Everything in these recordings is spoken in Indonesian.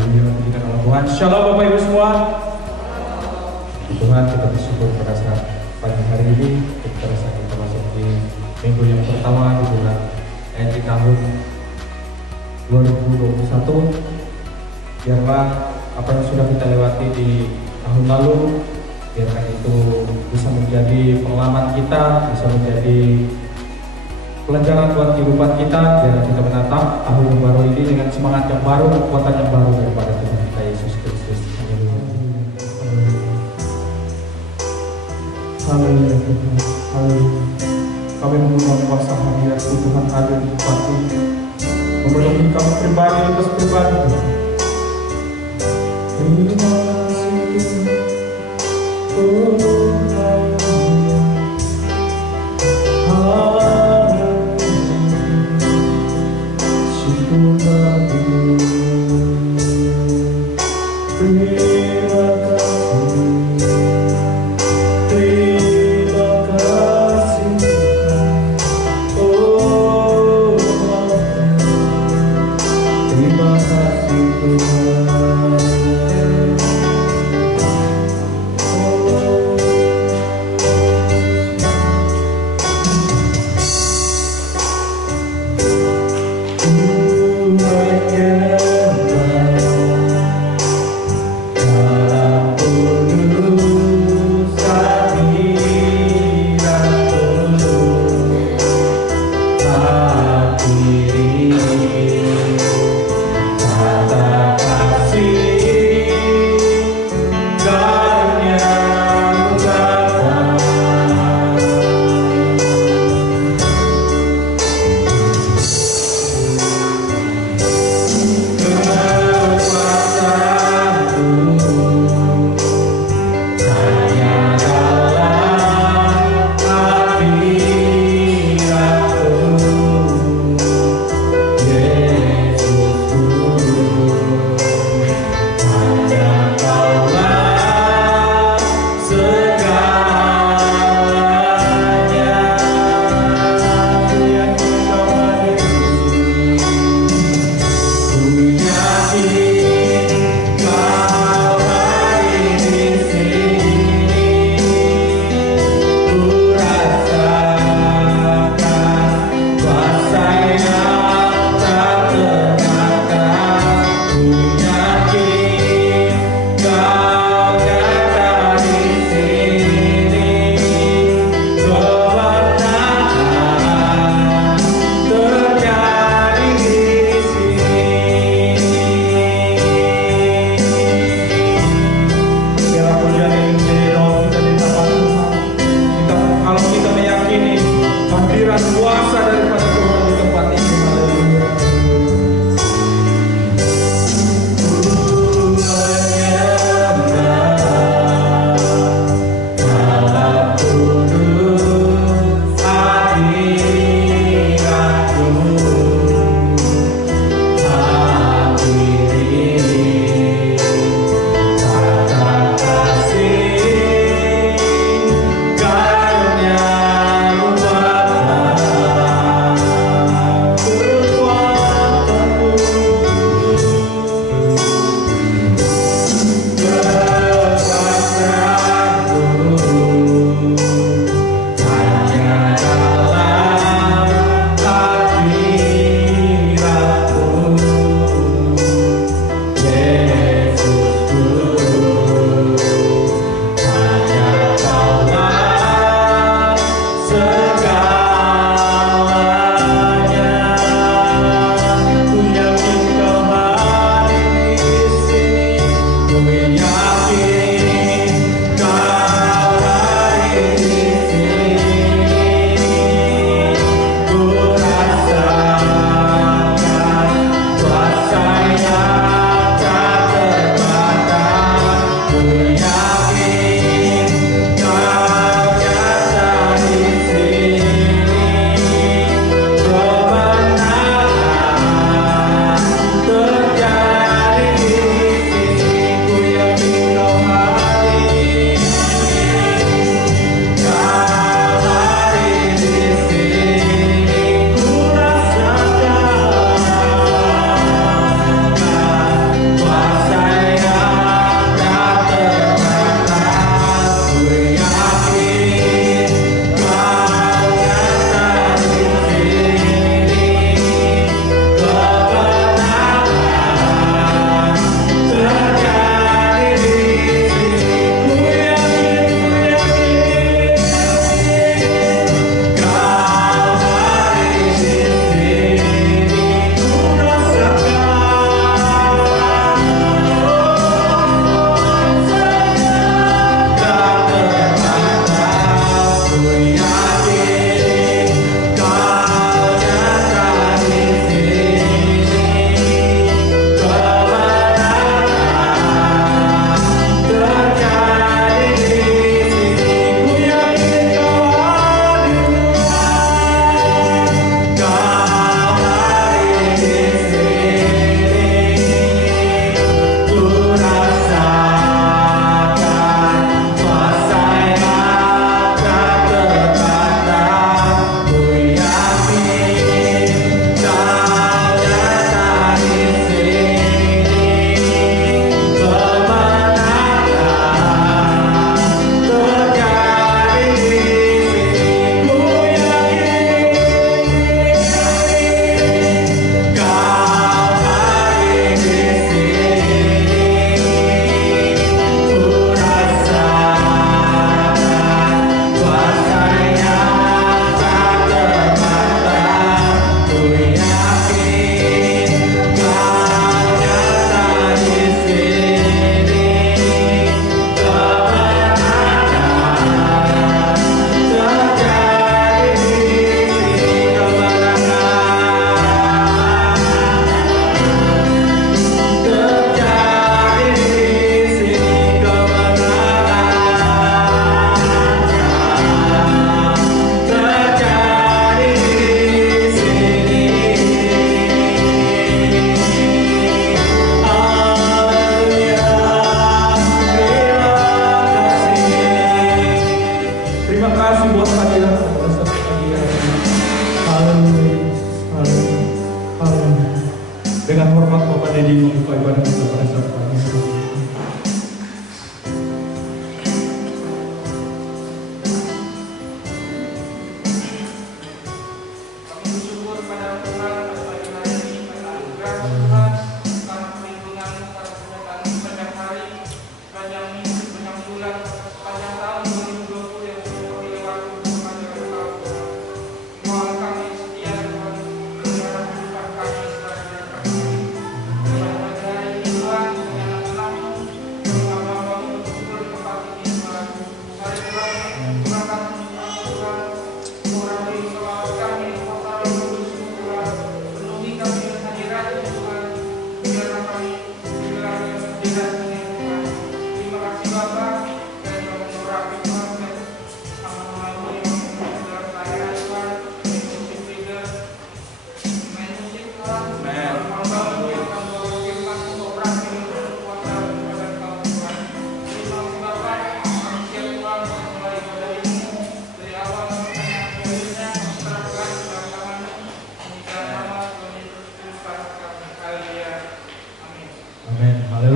Haleluya, puji nama Tuhan. Shalom Bapak Ibu semua. Tuhan, kita bersyukur pada saat pagi hari ini kita masuk di minggu yang pertama di bulan di tahun 2021. Biarlah apa yang sudah kita lewati di tahun lalu, biarkan itu bisa menjadi pengalaman kita, bisa menjadi pelajaran buat kehidupan kita, biar kita menatap tahun yang baru ini dengan semangat yang baru, kekuatan yang baru daripada Tuhan kita Yesus Kristus. Haleluya Tuhan, haleluya. Kami memohon kuasa hadirat Tuhan hadir di tempat ini, memenuhi kami pribadi lepas pribadi. Terima kasih Tuhan.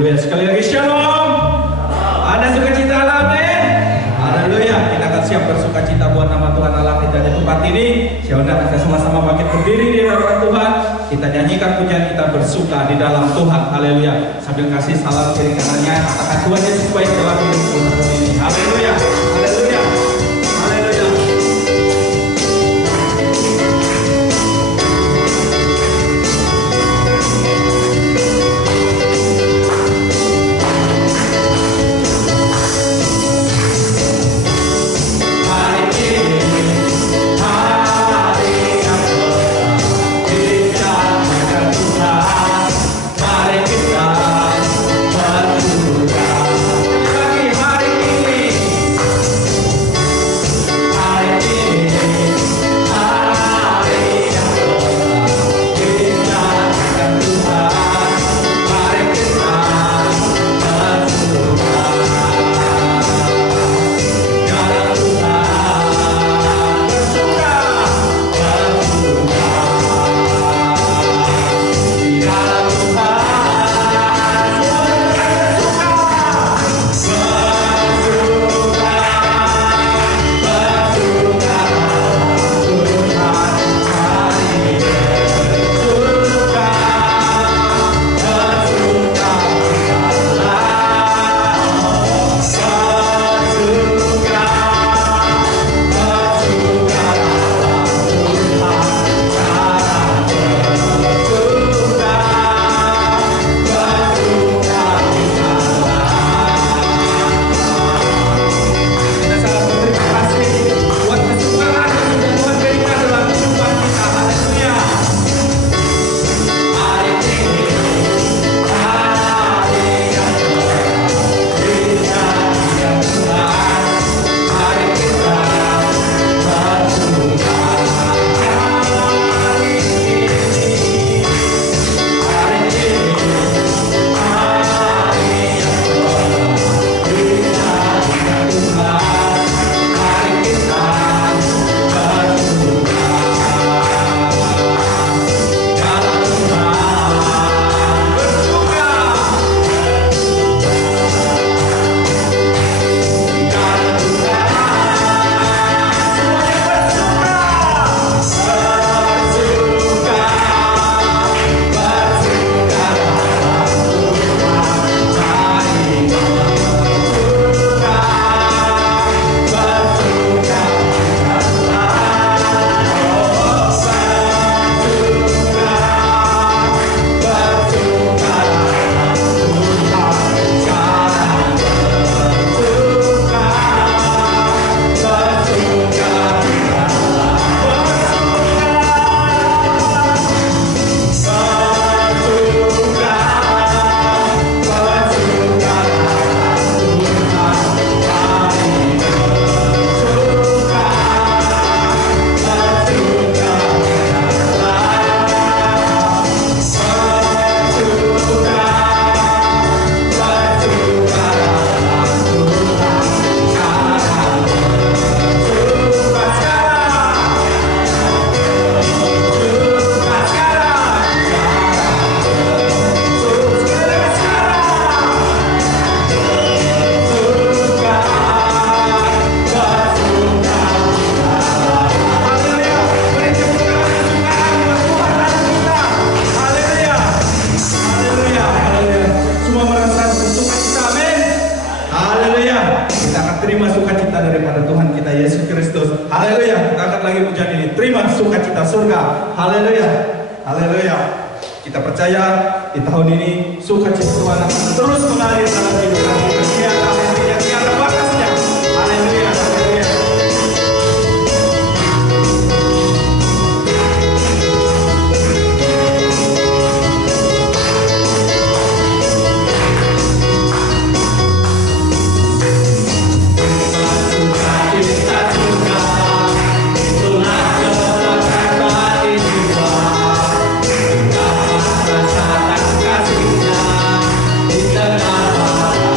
Haleluya. Sekali lagi shalom. Ada sukacita, amin. Haleluya. Kita akan siap bersukacita buat nama Tuhan Allah kita di tempat ini. Siapa kita sama-sama bangkit berdiri di hadapan Tuhan. Kita nyanyikan pujian, kita bersuka di dalam Tuhan. Haleluya. Sambil kasih salam kiri kanannya, katakan Tuhan Yesus baik dalam hidupku ini. Haleluya. Haleluya. Haleluya. Di tengah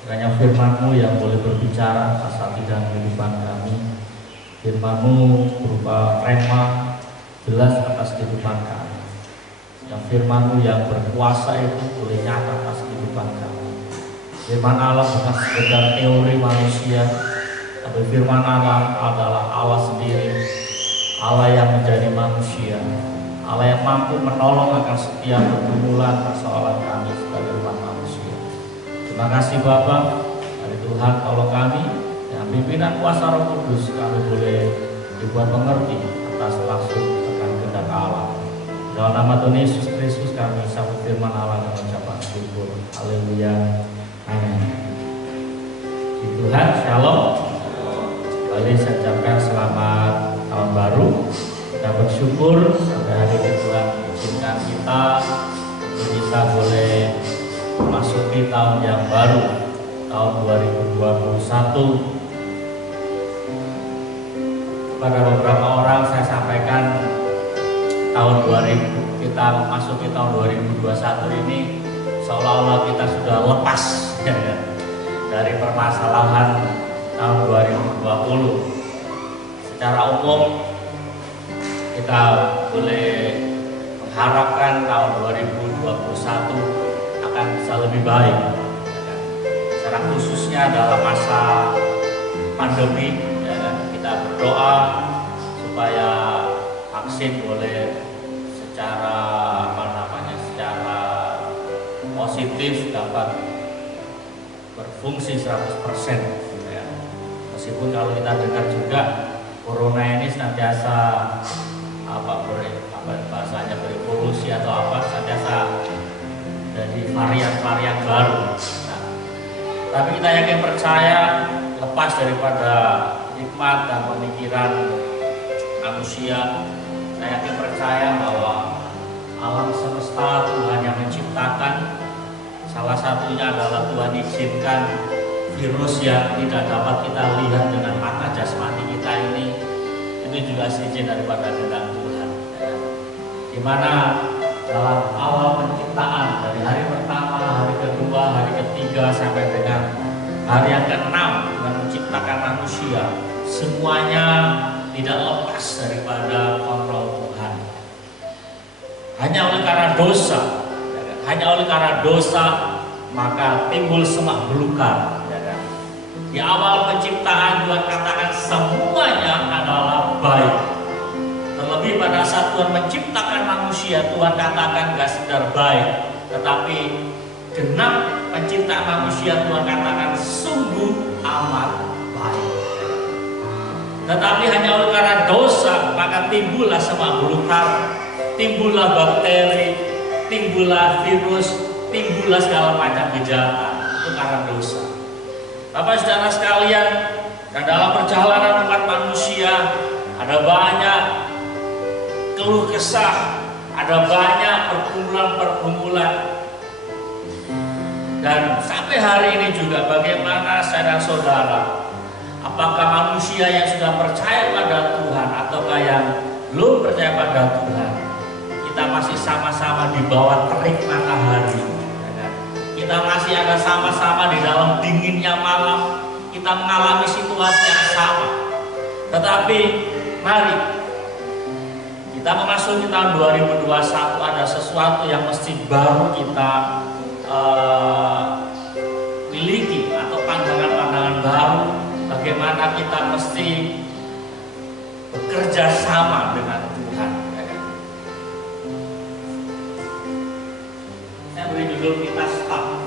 Kiranya firman-Mu yang boleh berbicara atas hati dan kehidupan kami. Firman-Mu berupa rema jelas atas kehidupan kami. Yang firman-Mu yang berkuasa itu boleh nyata atas kehidupan kami. Firman Allah bukan sekedar teori manusia, tapi firman Allah adalah Allah sendiri, Allah yang menjadi manusia, Allah yang mampu menolong akan setiap pergumulan persoalan kami sebagai umat manusia. Terima kasih Bapak, dari Tuhan tolong kami, yang pimpinan kuasa Roh Kudus kami boleh dibuat mengerti atas langsung akan kehendak Allah. Dalam nama Tuhan Yesus Kristus kami sambut firman Allah dan mengucapkan syukur. Haleluya. Amin. Tuhan, shalom. Kembali saya ucapkan selamat tahun baru. Kita bersyukur sampai hari ini Tuhan izinkan kita untuk kita boleh memasuki tahun yang baru, tahun 2021. Pada beberapa orang saya sampaikan tahun 2000, kita memasuki tahun 2021 ini seolah-olah kita sudah lepas ya, dari permasalahan tahun 2020. Secara umum kita boleh mengharapkan tahun 2021 akan bisa lebih baik. Secara khususnya dalam masa pandemi, ya, kita berdoa supaya vaksin boleh secara secara positif dapat berfungsi 100%. Ya. Meskipun kalau kita dengar juga corona ini senantiasa bahasanya berevolusi atau senantiasa jadi varian-varian baru. Nah, tapi kita yakin percaya lepas daripada hikmat dan pemikiran manusia, saya yakin percaya bahwa alam semesta Tuhan yang menciptakan, salah satunya adalah Tuhan izinkan virus yang tidak dapat kita lihat dengan mata jasmani kita ini, itu juga izin daripada kehendak Tuhan. Dimana dalam awal penciptaan dari hari pertama, hari kedua, hari ketiga sampai dengan hari yang ke-6 Tuhan menciptakan manusia, semuanya tidak lepas daripada kontrol Tuhan. Hanya oleh karena dosa, maka timbul semak belukar. Di awal penciptaan Tuhan katakan semuanya adalah baik. Terlebih pada saat Tuhan menciptakan manusia, Tuhan katakan gak sekedar baik, tetapi genap penciptaan manusia Tuhan katakan sungguh amat baik. Tetapi hanya oleh karena dosa, maka timbullah semak belukar, timbullah bakteri, timbullah virus, timbullah segala macam kejahatan. Itu karena dosa. Bapak saudara sekalian, dan dalam perjalanan umat manusia ada banyak keluh kesah, ada banyak pergumulan-pergumulan. Dan sampai hari ini juga bagaimana saya dan saudara, apakah manusia yang sudah percaya pada Tuhan ataukah yang belum percaya pada Tuhan, kita masih sama-sama di bawah terik matahari. Kita masih ada sama-sama di dalam dinginnya malam, kita mengalami situasi yang sama. Tetapi mari kita memasuki tahun 2021, ada sesuatu yang mesti baru kita miliki, atau pandangan-pandangan baru bagaimana kita mesti bekerja sama dengan Tuhan. Saya beri judul kita stop.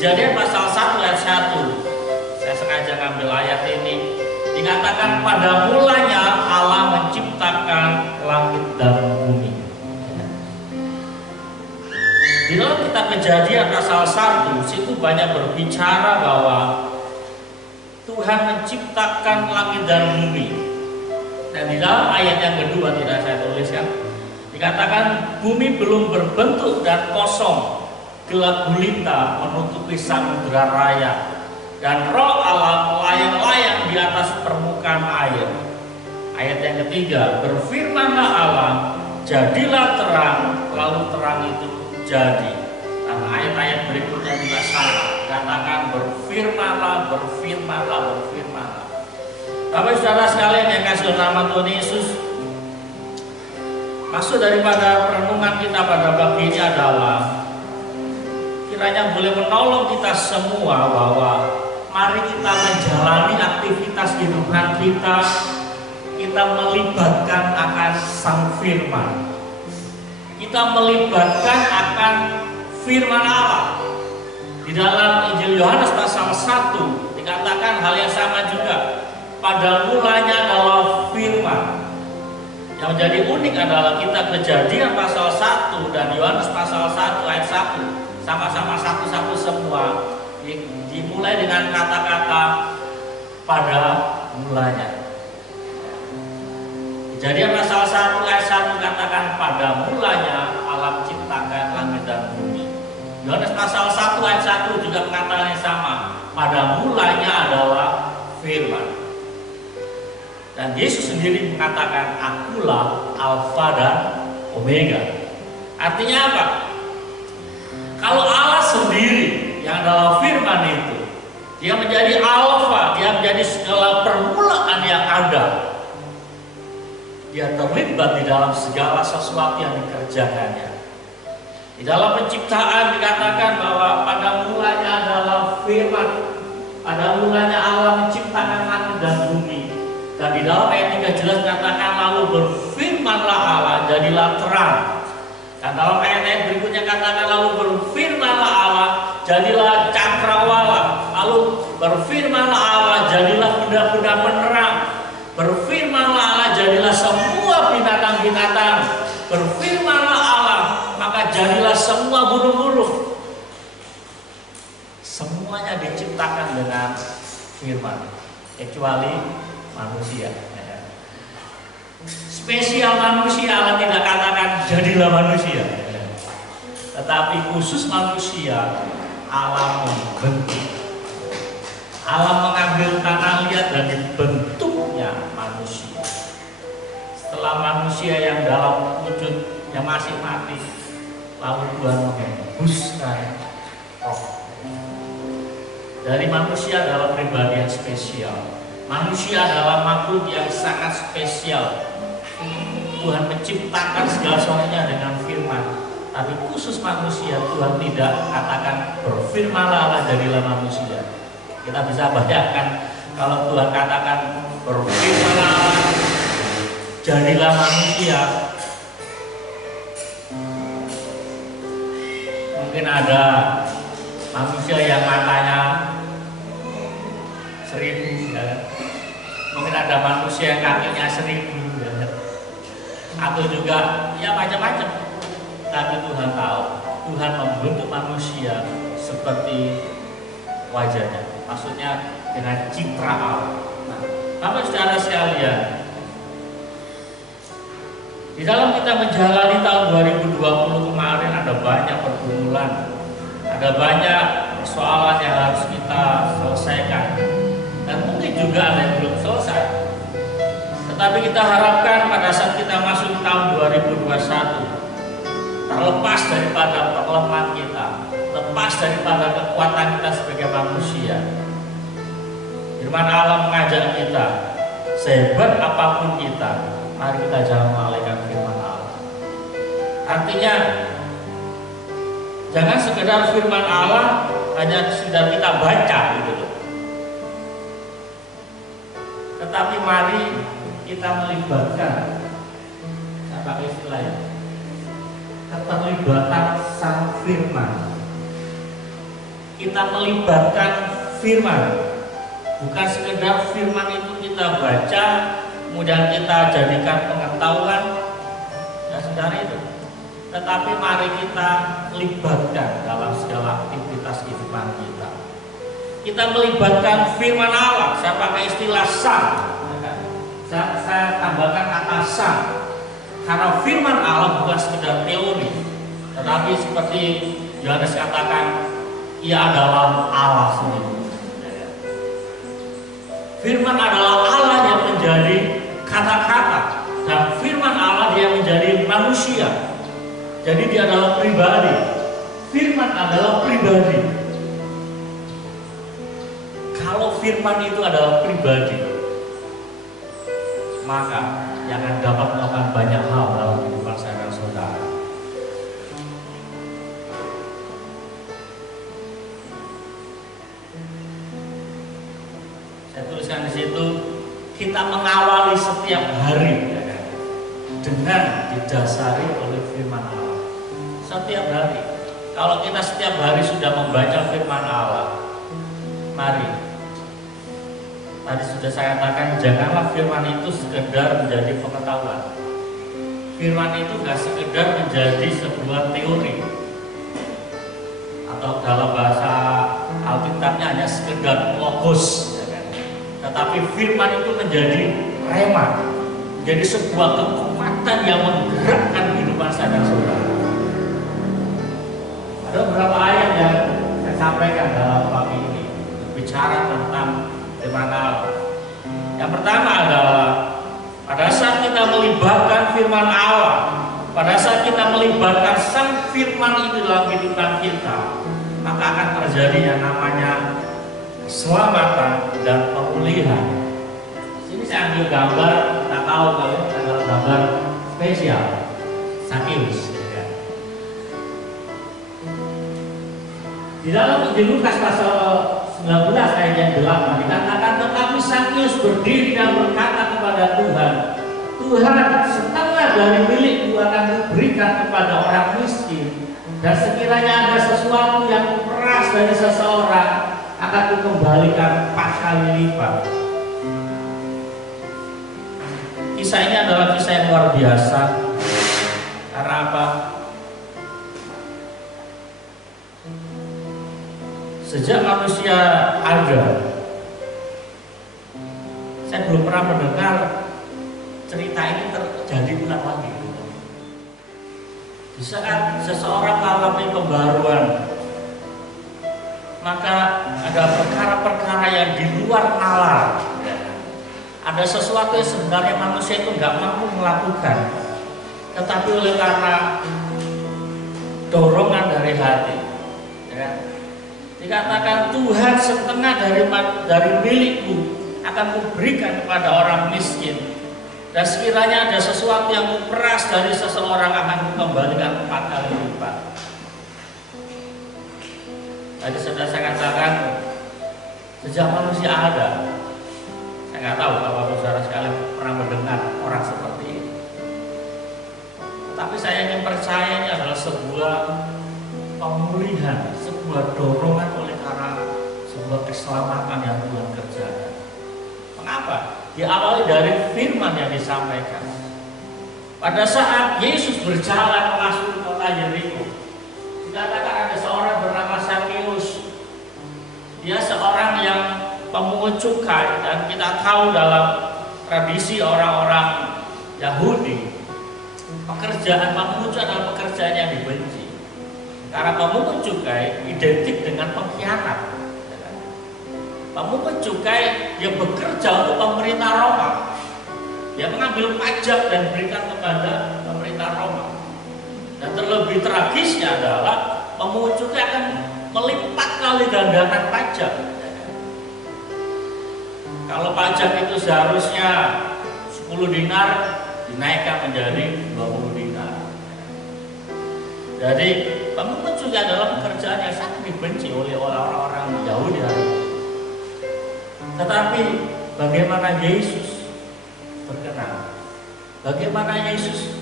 Kejadian pasal 1 ayat 1, saya sengaja ngambil ayat ini, dikatakan pada mulanya Allah menciptakan langit dan bumi. Di dalam kitab Kejadian pasal 1, situ banyak berbicara bahwa Tuhan menciptakan langit dan bumi. Dan di dalam ayat yang kedua, tidak saya tuliskan, dikatakan bumi belum berbentuk dan kosong, gelap gulita menutupi samudra raya, dan roh Allah melayang-layang di atas permukaan air. Ayat yang ketiga, berfirmanlah Allah, jadilah terang, lalu terang itu jadi. Dan ayat-ayat berikutnya juga sama. Katakan berfirmanlah, berfirmanlah, berfirmanlah. Bapak saudara sekalian yang kasih nama Tuhan Yesus, maksud daripada perenungan kita pada pagi ini adalah kiranya boleh menolong kita semua bahwa mari kita menjalani aktivitas kehidupan kita melibatkan akan Sang Firman. Kita melibatkan akan firman Allah. Di dalam Injil Yohanes pasal 1 dikatakan hal yang sama juga. Pada mulanya adalah firman. Yang menjadi unik adalah kita Kejadian pasal 1 dan Yohanes pasal 1 ayat 1 sama-sama satu-satu semua. Dimulai dengan kata-kata pada mulanya. Kejadian pasal 1 ayat 1 katakan pada mulanya Allah ciptakan langit dan bumi. Yohanes pasal 1 ayat 1 juga mengatakan yang sama. Pada mulanya adalah firman. Dan Yesus sendiri mengatakan akulah Alfa dan Omega. Artinya apa? Kalau Allah sendiri yang adalah firman itu, dia menjadi Alfa, dia menjadi segala permulaan yang ada. Dia terlibat di dalam segala sesuatu yang dikerjakannya. Di dalam penciptaan dikatakan bahwa pada mulanya adalah firman. Pada mulanya Allah menciptakan langit dan bumi. Dan di dalam ayat 3 jelas dikatakan lalu berfirmanlah Allah, jadilah terang. Dan dalam ayat-ayat berikutnya katakan lalu berfirmanlah Allah, jadilah cakrawala. Lalu berfirmanlah Allah, jadilah benda-benda penerang. Berfirmanlah Allah, jadilah semua binatang-binatang. Berfirmanlah Allah, maka jadilah semua gunung-gunung. Semuanya diciptakan dengan firman, kecuali manusia. Spesial manusia Allah tidak katakan jadilah manusia, tetapi khusus manusia Allah membentuk. Allah mengambil tanah liat dan dibentuknya manusia. Setelah manusia yang dalam wujud yang masih mati, lalu Tuhan menghembuskan roh. Dari manusia adalah pribadi yang spesial. Manusia adalah makhluk yang sangat spesial. Tuhan menciptakan segala sesuatunya dengan firman. Tapi khusus manusia Tuhan tidak katakan berfirmanlah Allah jadilah manusia. Kita bisa bayangkan kalau Tuhan katakan berfirmanlah Allah jadilah manusia. Mungkin ada manusia yang matanya 1000 ya. Mungkin ada manusia yang kakinya 1000 ya. Atau juga ya macam-macam. Tapi Tuhan tahu, Tuhan membentuk manusia seperti wajahnya. Maksudnya dengan citra Allah. Nah, Bapak saudara sekalian, di dalam kita menjalani tahun 2020 kemarin ada banyak pergumulan, ada banyak persoalan yang harus kita selesaikan, dan mungkin juga ada yang belum selesai. Tetapi kita harapkan pada saat kita masuk tahun 2021, terlepas daripada kelemahan kita, lepas daripada kekuatan kita sebagai manusia, firman Allah mengajak kita, sehebat apapun kita, mari kita jangan melalaikan firman Allah. Artinya, jangan sekedar firman Allah hanya sudah kita baca gitu loh. Tetapi mari kita melibatkan, saya pakai istilahnya, keterlibatan sang firman. Kita melibatkan firman, bukan sekedar firman itu kita baca kemudian kita jadikan pengetahuan dan saudara itu, tetapi mari kita libatkan dalam segala aktivitas kehidupan kita. Kita melibatkan firman Allah. Saya pakai istilah sang, saya tambahkan kata sang, karena firman Allah bukan sekedar teori, tetapi seperti Yohanes katakan, ia adalah Allah sendiri. Firman adalah Allah yang menjadi kata-kata, dan firman Allah dia menjadi manusia. Jadi dia adalah pribadi. Firman firman adalah pribadi. Kalau firman itu adalah pribadi, maka yang akan dapat melakukan banyak hal dalam kehidupan saya dan saudara. Saya tuliskan di situ, kita mengawali setiap hari ya kan, dengan didasari oleh firman Allah. Setiap hari. Kalau kita setiap hari sudah membaca firman Allah, mari. Tadi sudah saya katakan, janganlah firman itu sekedar menjadi pengetahuan. Firman itu nggak sekedar menjadi sebuah teori, atau dalam bahasa Alkitabnya hanya sekedar logos, ya kan? Tetapi firman itu menjadi rema, menjadi sebuah kekuatan yang menggerakkan kehidupan saya dan saudara. Ada beberapa ayat yang saya sampaikan dalam pagi ini berbicara tentang firman Allah. Yang pertama adalah pada saat kita melibatkan firman Allah, pada saat kita melibatkan sang firman itu dalam kehidupan kita, maka akan terjadi yang namanya keselamatan dan pemulihan. Sini saya ambil gambar, kita tahu kalau ini adalah gambar spesial Sakeus. Di dalam Injil Lukas pasal 19 ayat yang 8 dikatakan, tetapi Sakeus berdiri dan berkata kepada Tuhan, Tuhan, setengah dari milikku akan kuberikan kepada orang miskin, dan sekiranya ada sesuatu yang kuperas dari seseorang, akan kukembalikan 4 kali lipat. Kisah ini adalah kisah yang luar biasa. Karena apa? Sejak manusia ada, saya belum pernah mendengar cerita ini terjadi ulang lagi. Di saat seseorang mengalami pembaruan, maka ada perkara-perkara yang di luar nalar. Ada sesuatu yang sebenarnya manusia itu nggak mampu melakukan, tetapi oleh karena dorongan dari hati, ya, dikatakan Tuhan, setengah dari milikku akan kuberikan kepada orang miskin, dan sekiranya ada sesuatu yang kuperas dari seseorang akan kukembalikan 4 kali lipat. Tadi sudah saya katakan, sejak manusia ada, saya nggak tahu kalau saudara sekalian pernah mendengar orang seperti ini. Tapi saya ingin percaya ini adalah sebuah pemulihan, sebuah dorongan oleh karena sebuah keselamatan yang Tuhan kerjakan. Mengapa? Diawali dari firman yang disampaikan. Pada saat Yesus berjalan memasuki kota Yeriko, dikatakan ada seorang bernama Sakeus. Dia seorang yang pemungut cukai, dan kita tahu dalam tradisi orang-orang Yahudi, pekerjaan pemungut cukai adalah pekerjaan yang dibenci. Karena pemungut cukai identik dengan pengkhianat. Pemungut cukai dia bekerja untuk pemerintah Roma. Dia mengambil pajak dan berikan kepada pemerintah Roma. Dan terlebih tragisnya adalah pemungut cukai akan melipat kali gandakan pajak. Kalau pajak itu seharusnya 10 dinar, dinaikkan menjadi 20 dinar. Jadi pemungut cukai adalah pekerjaan yang sangat dibenci oleh orang-orang Yahudi hari ini. Tetapi bagaimana Yesus berkenan? Bagaimana Yesus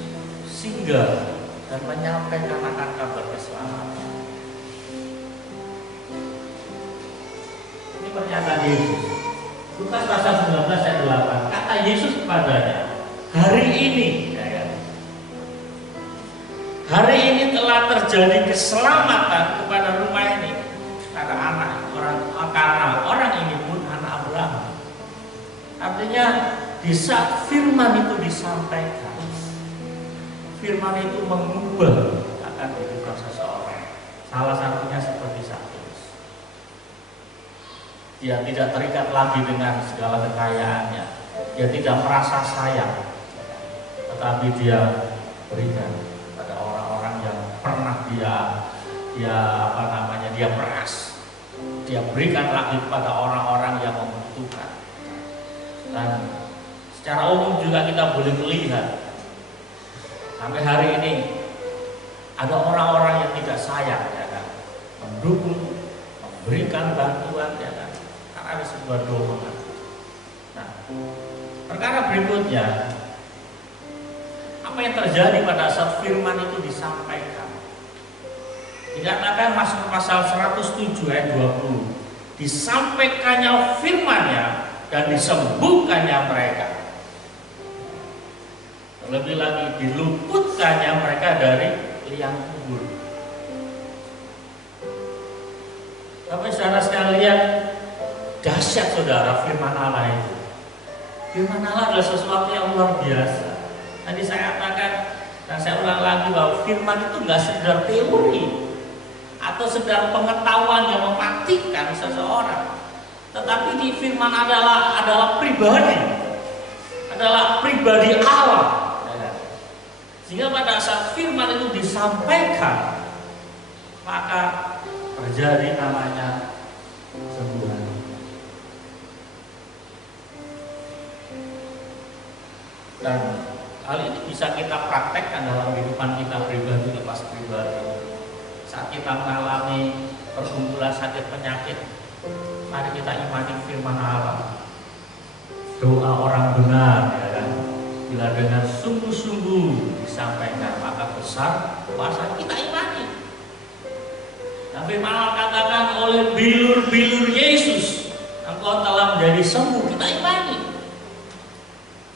singgah dan menyampaikan akan kabar keselamatan? Ini pernyataan Yesus. Lukas pasal 19 ayat 8. Kata Yesus kepadanya, hari ini, hari ini telah terjadi keselamatan kepada rumah ini, karena orang ini pun anak Abraham. Artinya di saat firman itu disampaikan, firman itu mengubah akan kehidupan seseorang. Salah satunya seperti Sakeus. Dia tidak terikat lagi dengan segala kekayaannya. Dia tidak merasa sayang, tetapi dia berikan pada orang-orang yang pernah dia dia peras, dia berikan lagi kepada orang-orang yang membutuhkan. Dan secara umum juga kita boleh melihat sampai hari ini ada orang-orang yang tidak sayang, ya kan, mendukung, memberikan bantuan, ya kan, karena ada sebuah dorongan. Nah, perkara berikutnya, apa yang terjadi pada saat firman itu disampaikan? Dikatakan Mazmur pasal 107 ayat 20, disampaikannya firman-Nya dan disembuhkannya mereka. Lebih lagi diluputkannya mereka dari liang kubur. Tapi saudara sekalian, dahsyat saudara firman Allah itu. Firman Allah adalah sesuatu yang luar biasa. Tadi saya katakan dan saya ulang lagi bahwa firman itu nggak sekedar teori atau sekedar pengetahuan yang mematikan seseorang, tetapi di firman adalah pribadi Allah. Sehingga pada saat firman itu disampaikan, maka terjadi namanya kesembuhan. Dan hal ini bisa kita praktekkan dalam kehidupan kita pribadi lepas pribadi. Saat kita mengalami pergumulan sakit penyakit, mari kita imani firman Allah. Doa orang benar, ya kan? Bila dengan sungguh-sungguh disampaikan, maka besar kuasa, kita imani. Dan firman Allah katakan, oleh bilur-bilur Yesus engkau telah menjadi sembuh, kita imani.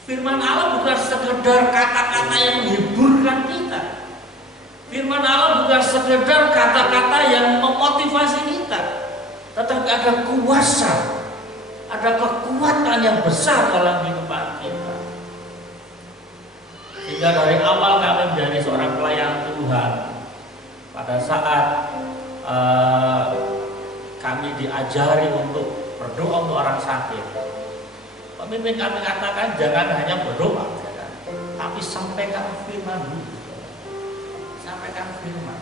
Firman Allah bukan sekedar kata-kata yang menghiburkan kita. Firman Allah bukan sekedar kata-kata yang memotivasi kita, tetapi ada kuasa, ada kekuatan yang besar dalam kehidupan kita. Sehingga dari awal kami menjadi seorang pelayan Tuhan, pada saat kami diajari untuk berdoa untuk orang sakit, pemimpin kami katakan jangan hanya berdoa, tapi sampaikan firman dulu. Sampaikan firman.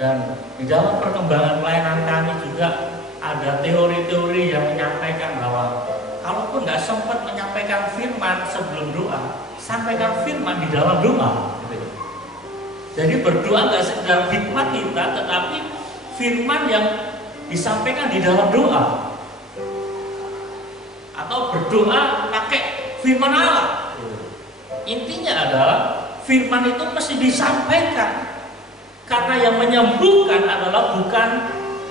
Dan di dalam perkembangan pelayanan kami juga ada teori-teori yang menyampaikan bahwa kalaupun nggak sempat menyampaikan firman sebelum doa, sampaikan firman di dalam doa. Jadi berdoa nggak sekedar hikmat kita, tetapi firman yang disampaikan di dalam doa. Atau berdoa pakai firman Allah. Intinya adalah firman itu mesti disampaikan, karena yang menyembuhkan adalah bukan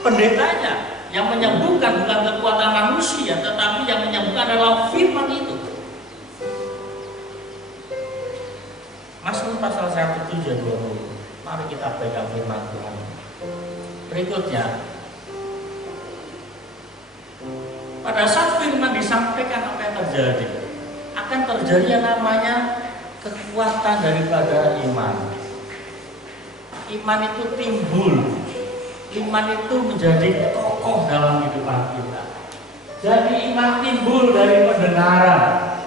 pendetanya, yang menyembuhkan bukan kekuatan manusia, tetapi yang menyembuhkan adalah firman itu. Mazmur pasal 107 ayat 20. Mari kita pegang firman Tuhan. Berikutnya, pada saat firman disampaikan, apa yang terjadi? Akan terjadi yang namanya kekuatan daripada iman. Iman itu timbul, iman itu menjadi kokoh dalam kehidupan kita. Jadi iman timbul dari pendengaran,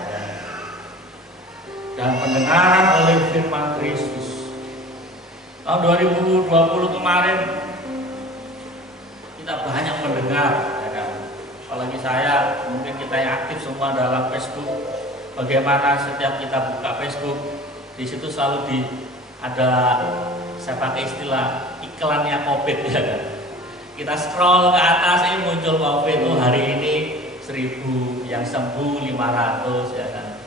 dan pendengaran oleh firman Kristus. Tahun 2020 kemarin kita banyak mendengar, ya kan? Apalagi saya, mungkin kita yang aktif semua dalam Facebook. Bagaimana setiap kita buka Facebook, di situ selalu ada, saya pakai istilah iklannya COVID, ya kan? Kita scroll ke atas, ini muncul COVID, oh hari ini 1000, yang sembuh 500, ya kan?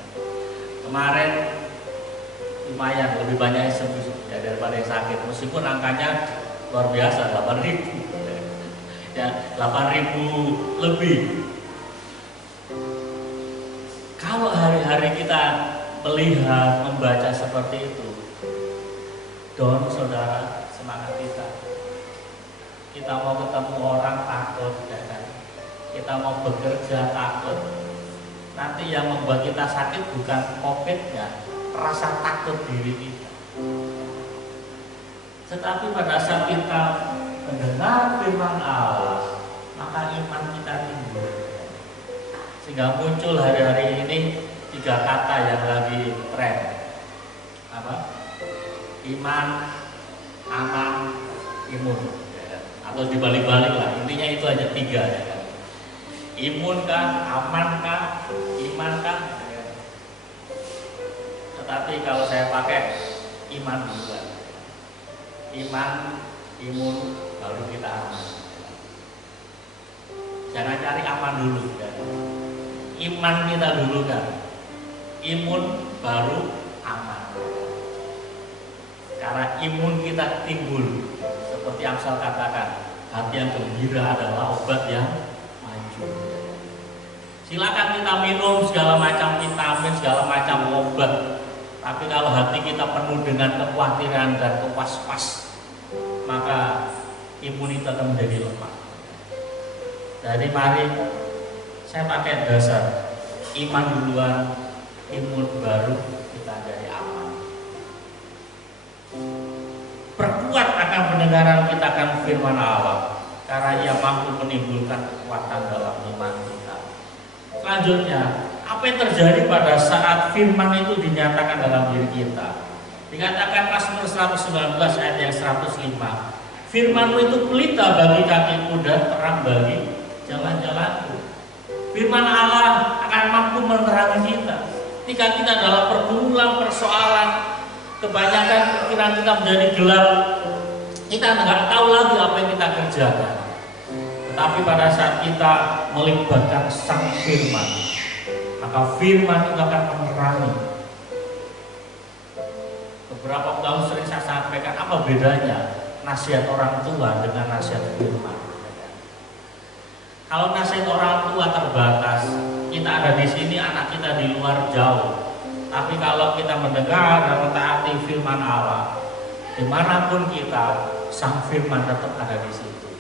Kemarin lumayan lebih banyak yang sembuh ya daripada yang sakit, meskipun angkanya luar biasa, 8.000, ya 8.000 lebih. Kalau hari-hari kita melihat, membaca seperti itu, down saudara, semangat kita. Kita mau ketemu orang takut, ya kan? Kita mau bekerja takut. Nanti yang membuat kita sakit bukan COVID-nya, rasa takut diri kita. Tetapi pada saat kita mendengar firman Allah, maka iman kita timbul. Sehingga muncul hari-hari ini 3 kata yang lagi tren. Apa? Iman, aman, imun, ya. Atau dibalik-balik lah, intinya itu aja 3 ya kan. Imun kah, aman kah, iman kah, ya. Tetapi kalau saya pakai iman duluan, iman, imun, baru kita aman. Jangan cari aman dulu ya. Iman kita dulu kan, imun baru aman. Karena imun kita timbul, seperti Amsal katakan, hati yang gembira adalah obat yang maju. Silakan kita minum segala macam vitamin, segala macam obat, tapi kalau hati kita penuh dengan kekhawatiran dan kewas-was, maka imunitas akan menjadi lemah. Jadi mari saya pakai dasar iman duluan, imun baru kita jadi aman. Perkuat akan pendengaran kita akan firman Allah, karena ia mampu menimbulkan kekuatan dalam iman kita. Selanjutnya, apa yang terjadi pada saat firman itu dinyatakan dalam diri kita? Dikatakan Mazmur 119 ayat yang 105, firman-Mu itu pelita bagi kakiku dan terang bagi jalan-jalanku. Firman Allah akan mampu menerangi kita. Ketika kita dalam pergumulan, persoalan, kebanyakan pikiran kita menjadi gelap, kita nggak tahu lagi apa yang kita kerjakan. Tetapi pada saat kita melibatkan Sang Firman, maka Firman itu akan menerangi. Beberapa tahun sering saya sampaikan, apa bedanya nasihat orang tua dengan nasihat Firman. Kalau nasihat orang tua terbatas, kita ada di sini, anak kita di luar jauh. Tapi kalau kita mendengar dan mentaati firman Allah, dimanapun kita, Sang Firman tetap ada di situ.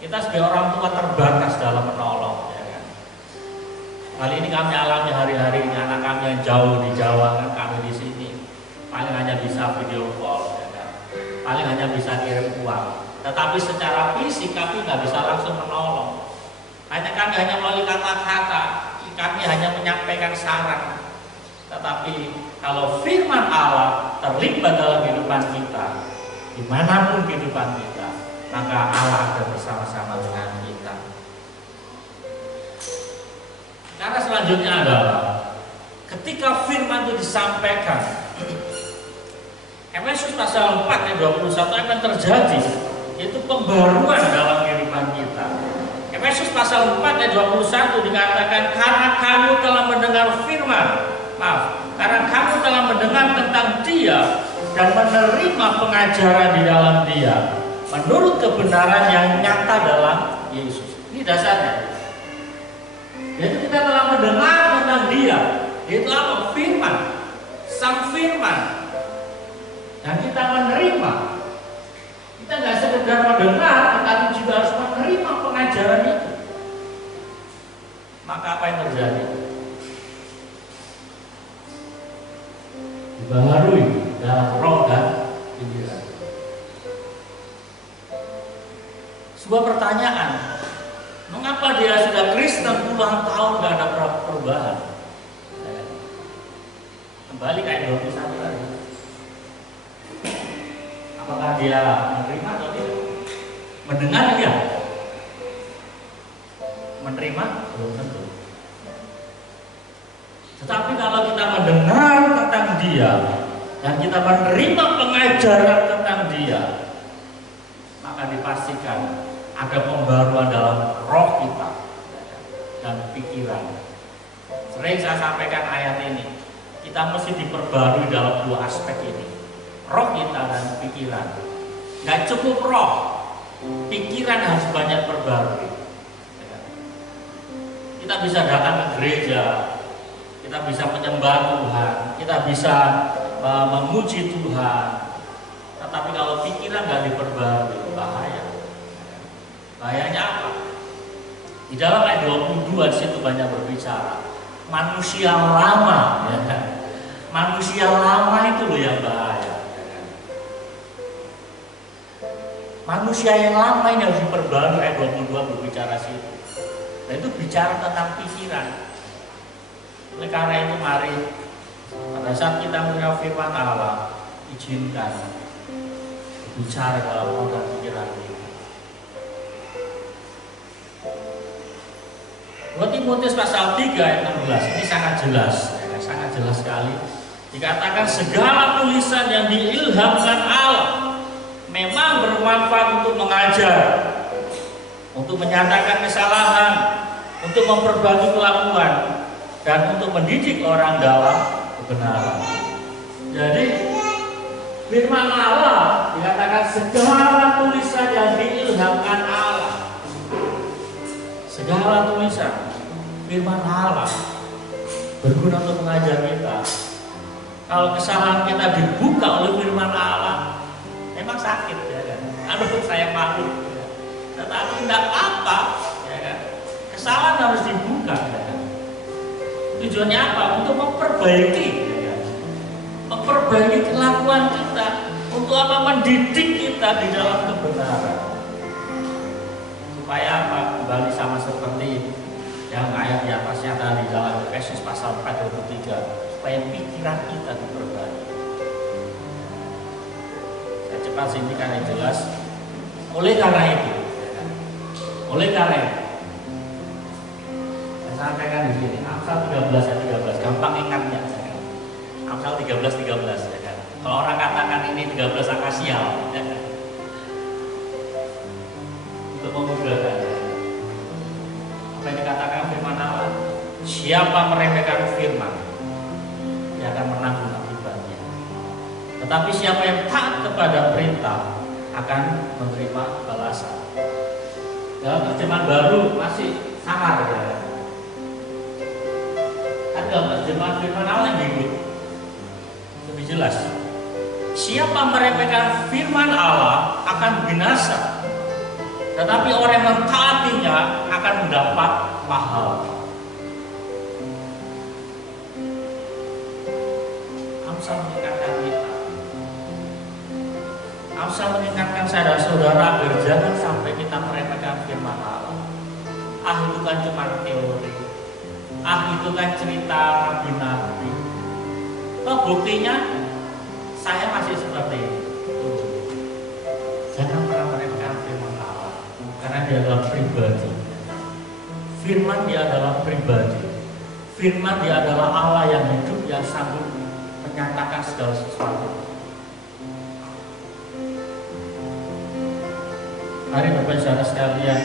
Kita sebagai orang tua terbatas dalam menolong, ya kan? Kali ini kami alami hari-hari ini, anak kami yang jauh di Jawa, kan kami di sini, paling hanya bisa video call, ya kan? Paling hanya bisa kirim uang. Tetapi secara fisik kami nggak bisa langsung menolong. Kami hanya melalui kata-kata, kami hanya menyampaikan saran. Tetapi kalau firman Allah terlibat dalam kehidupan kita, dimanapun kehidupan kita, maka Allah akan bersama-sama dengan kita. Karena selanjutnya adalah ketika firman itu disampaikan, Efesus pasal 4 ayat 21 akan terjadi, yaitu pembaruan dalam kehidupan kita. Efesus pasal 4 ayat 21 dikatakan, karena kamu telah mendengar firman, karena kamu telah mendengar tentang Dia dan menerima pengajaran di dalam Dia, menurut kebenaran yang nyata dalam Yesus. Ini dasarnya. Jadi kita telah mendengar tentang Dia, yaitu apa? Firman, Sang Firman, dan kita menerima. Kita nggak sekedar mendengar, tetapi juga harus menerima pengajaran itu. Maka apa yang terjadi? Dibaharui dalam roh dan pikiran. Sebuah pertanyaan, mengapa dia sudah Kristen puluhan tahun nggak ada perubahan? Kembali kayak 21 tadi. Apakah dia menerima atau tidak? Mendengar ya? Menerima? Belum tentu. Tetapi kalau kita mendengar tentang Dia dan kita menerima pengajaran tentang Dia, maka dipastikan ada pembaruan dalam roh kita dan pikiran. Sering saya sampaikan ayat ini, kita mesti diperbarui dalam 2 aspek ini, roh kita dan pikiran. Nggak cukup roh, pikiran harus banyak perbarui. Kita bisa datang ke gereja, kita bisa menyembah Tuhan, kita bisa memuji Tuhan, tetapi kalau pikiran nggak diperbarui, bahaya. Bahayanya apa? Di dalam ayat 22 di situ banyak berbicara manusia lama, ya kan? Manusia lama itu loh yang bahaya. Manusia yang lama ini harus diperbarui. Ayat 22 berbicara situ. Dan itu bicara tentang pikiran. Oleh karena itu mari pada saat kita mendengar firman Allah, izinkan bicara dalam roh dan pikiran kita. 2 Timotius pasal 3 ayat 16 ini sangat jelas, ya, sangat jelas sekali. Dikatakan segala tulisan yang diilhamkan Allah memang bermanfaat untuk mengajar, untuk menyatakan kesalahan, untuk memperbaiki kelakuan, dan untuk mendidik orang dalam kebenaran. Jadi firman Allah dikatakan segala tulisan yang diilhamkan Allah. Segala tulisan firman Allah berguna untuk mengajar kita. Kalau kesalahan kita dibuka oleh firman Allah, memang sakit, ya kan? Aduh, saya malu, ya. Tetapi tidak apa, ya kan? Kesalahan harus dibuka, ya kan? Tujuannya apa? Untuk memperbaiki, ya kan? Memperbaiki kelakuan kita, untuk apa? Mendidik kita di dalam kebenaran. Supaya apa? Kembali sama seperti yang ayat di atasnya tadi dalam Efesus pasal 4 ayat 3. Supaya pikiran kita diperbaiki. Saya cepat sini karena jelas. Oleh karena itu, saya sampaikan di sini Amsal 13 ayat 13, gampang ingatnya. Ya kan? Amsal 13 ya kan. Kalau orang katakan ini 13 angka sial, ya kan? Untuk memudahkan. Apa yang dikatakan firman Allah? Siapa meremehkan firman, dia akan menanggung akibatnya. Tetapi siapa yang taat kepada perintah akan menerima balasan. Dalam terjemahan baru masih samar, ya. Kan dalam terjemahan firman Allah yang diikut lebih jelas. Siapa meremehkan firman Allah akan binasa. Tetapi orang yang mentaatinya akan mendapat pahala. Amsal mengingatkan kita. Amsal mengingatkan saya dan saudara agar jangan sampai kita meremehkan firman Allah. Itu kan cuma teori. Itu kan cerita nabi-nabi. Buktinya saya masih seperti itu. Jangan pernah meremehkan firman Allah, karena dia adalah pribadi. Firman dia adalah pribadi. Firman dia adalah Allah yang hidup, yang sanggup menyatakan segala sesuatu. Mari Bapak Saudara sekalian,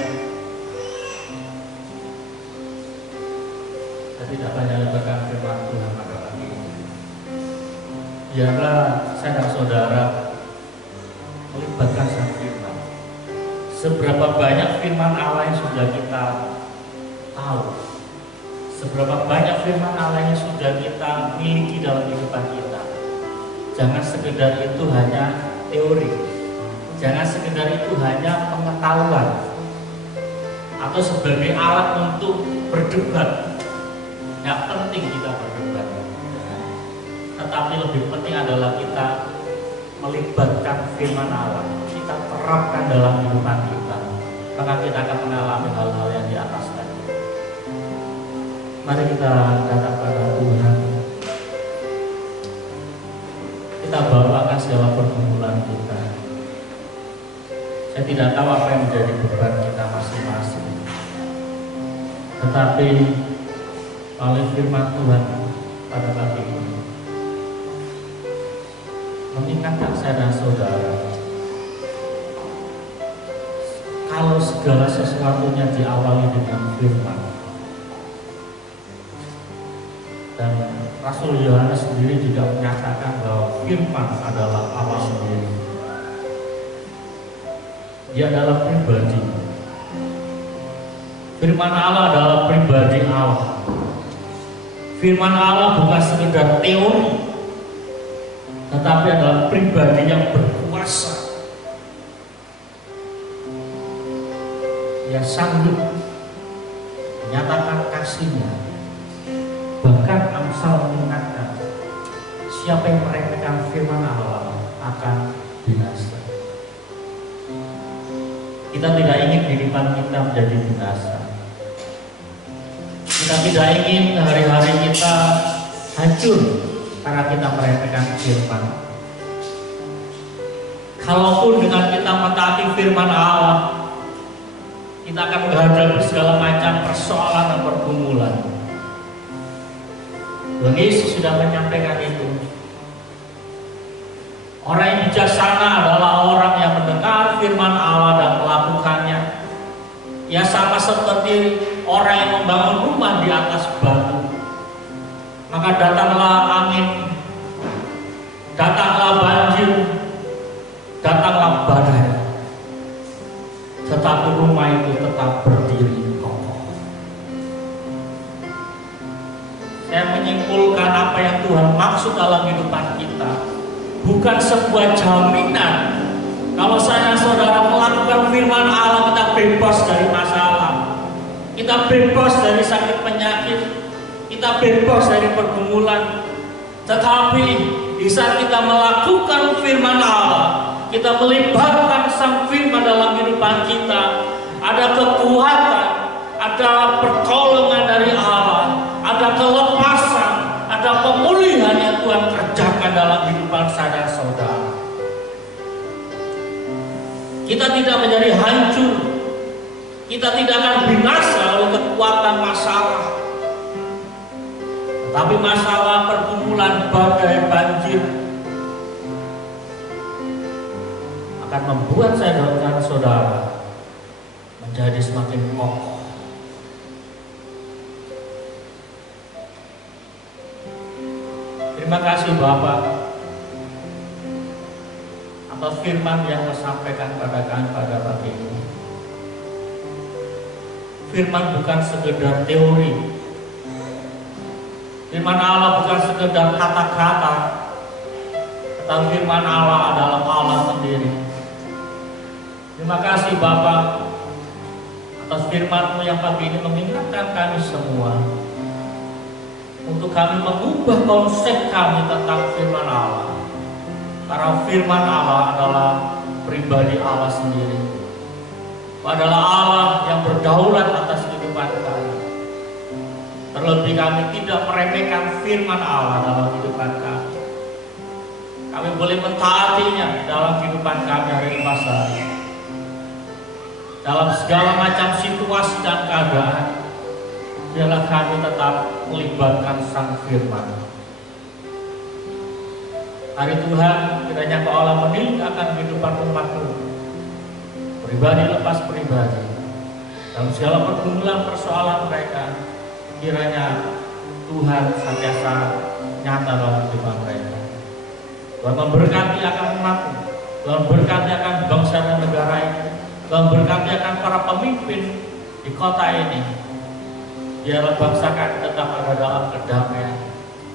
saya tidak banyak lebarkan firman Tuhan pada pagi ini. Biarlah saya dan saudara melibatkan sang firman. Seberapa banyak firman Allah yang sudah kita tahu, seberapa banyak firman Allah yang sudah kita miliki dalam kehidupan kita. Jangan sekedar itu hanya teori, jangan sekedar itu hanya pengetahuan atau sebagai alat untuk berdebat. Tidak penting kita berdebat, tetapi lebih penting adalah kita melibatkan firman Allah, kita terapkan dalam kehidupan kita, maka kita akan mengalami hal-hal yang di atas tadi. Mari kita datang pada Tuhan. Kita bawakan segala pergumulan kita. Saya tidak tahu apa yang menjadi beban kita masing-masing, tetapi oleh firman Tuhan pada pagi ini mengingatkan saya dan saudara, kalau segala sesuatunya diawali dengan firman. Dan Rasul Yohanes sendiri juga menyatakan bahwa firman adalah Allah sendiri. Dia adalah pribadi. Firman Allah adalah pribadi Allah. Firman Allah bukan sekedar teori, tetapi adalah pribadi yang berkuasa, yang sanggup menyatakan kasih-Nya. Bahkan Amsal mengingatkan, siapa yang meremehkan firman Allah akan binasa. Kita tidak ingin kehidupan kita menjadi binasa. Kita tidak ingin hari-hari kita hancur karena kita meremehkan firman. kalaupun dengan kita mentaati firman Allah, kita akan menghadapi segala macam persoalan dan pergumulan. Tuhan Yesus sudah menyampaikan itu. Orang yang bijaksana adalah orang yang mendengar firman Allah dan melakukannya. Ya sama seperti orang yang membangun rumah di atas batu. Maka datanglah angin, datanglah banjir, datanglah badai, tetapi rumah itu tetap berdiri kokoh. Saya menyimpulkan apa yang Tuhan maksud dalam kehidupan kita bukan sebuah jaminan. Kalau saya dan saudara melakukan firman Allah, kita bebas dari masalah, kita bebas dari sakit penyakit, kita bebas dari pergumulan. Tetapi di saat kita melakukan firman Allah, kita melibatkan sang firman dalam kehidupan kita, ada kekuatan, ada pertolongan dari Allah, ada kelepasan, ada pemulihan yang Tuhan kerjakan dalam kehidupan saya dan saudara. Kita tidak menjadi hancur, kita tidak akan binasa oleh kekuatan masalah. Tetapi masalah, pergumulan, badai, banjir akan membuat saya dan saudara menjadi semakin kokoh. Terima kasih Bapak atas firman yang disampaikan pada kami pada pagi ini. Firman bukan sekedar teori. Firman Allah bukan sekedar kata-kata, tetapi firman Allah adalah Allah sendiri. Terima kasih Bapak atas firman-Mu yang pagi ini mengingatkan kami semua untuk kami mengubah konsep kami tentang firman Allah. Karena firman Allah adalah pribadi Allah sendiri, adalah Allah yang berdaulat atas kehidupan kami. Terlebih kami tidak meremehkan firman Allah dalam kehidupan kami. Kami boleh mentaatinya dalam kehidupan kami hari lepas hari. Dalam segala macam situasi dan keadaan, biarlah kami tetap melibatkan sang firman. Hari Tuhan, kiranya Kau Allah meninggalkan kehidupan umat-Mu, pribadi lepas pribadi, dalam segala pergumulan persoalan mereka. Kiranya Tuhan senantiasa nyata dalam kehidupan mereka. Tuhan memberkati akan umat-Mu, Tuhan berkati akan bangsa dan negara ini, Tuhan berkati akan para pemimpin di kota ini. Biarlah bangsa kami tetap ada dalam kedamaian.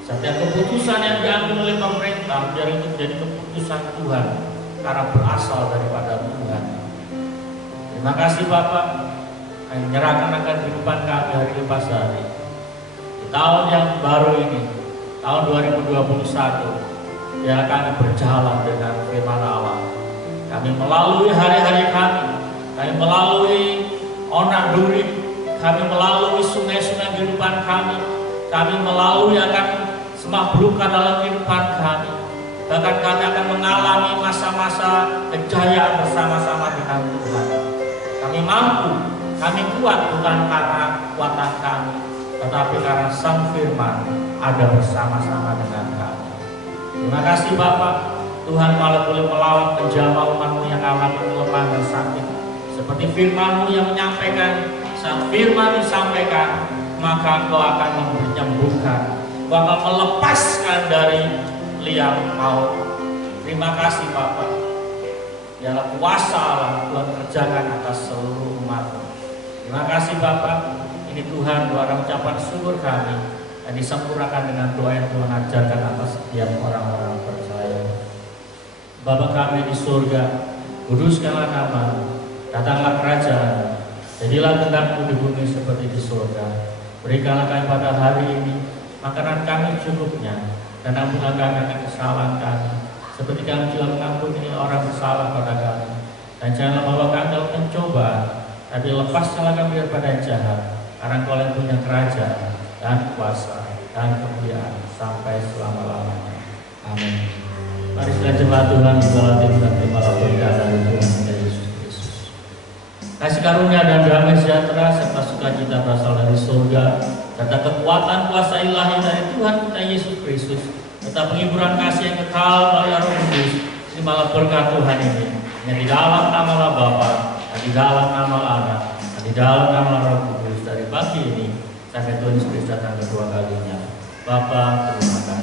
Setiap keputusan yang diambil oleh pemerintah, biar itu menjadi keputusan Tuhan karena berasal daripada Tuhan. Terima kasih Bapak, kami menyerahkan akan kehidupan kami hari lepas hari. Di tahun yang baru ini, tahun 2021, biar kami berjalan dengan firman Allah. Kami melalui hari-hari kami melalui onak duri, kami melalui sungai-sungai kehidupan kami melalui akan semahlukan dalam kehidupan kami. Bahkan kami akan mengalami masa-masa kejayaan bersama-sama dengan Tuhan. Kami mampu, kami kuat bukan karena kekuatan kami, tetapi karena sang firman ada bersama-sama dengan kami. Terima kasih Bapak, Tuhan malah boleh melawan penjama umat-Mu yang alami kelemahan dan sakit. Seperti firman-Mu yang menyampaikan, saat firman disampaikan, maka Engkau akan menyembuhkan, Engkau akan melepaskan dari liang maut. Terima kasih Bapak. Biarlah kuasa Allah Tuhan kerjakan atas seluruh umat. Terima kasih Bapak. Ini Tuhan doa ucapan syukur kami dan disempurnakan dengan doa yang Tuhan ajarkan atas setiap orang-orang percaya. Bapa kami di surga, kuduskanlah nama-Mu, datanglah kerajaan, jadilah kehendak-Mu di bumi seperti di surga. Berikanlah kami pada hari ini makanan kami cukupnya, dan ampunilah kami akan kesalahan kami, seperti kami juga mengampuni orang bersalah pada kami. Dan janganlah bawa kami dalam pencobaan, tapi lepaskanlah kami daripada yang jahat, karena Engkau yang punya kerajaan dan kuasa dan kemuliaan sampai selama-lamanya. Amin. Mari kita jemaat Tuhan, kita latih dan terima kasih. kasih karunia dan damai sejahtera serta sukacita berasal dari surga, serta kekuatan kuasa ilahi dari Tuhan kita Yesus Kristus, serta penghiburan kasih yang kekal melalui Roh Kudus. Terimalah berkat Tuhan ini, yang di dalam nama Bapa, dan di dalam nama Anak, dan di dalam nama Roh Kudus, dari pagi ini sampai Tuhan Yesus Kristus datang kedua kalinya. Bapa, terima kasih.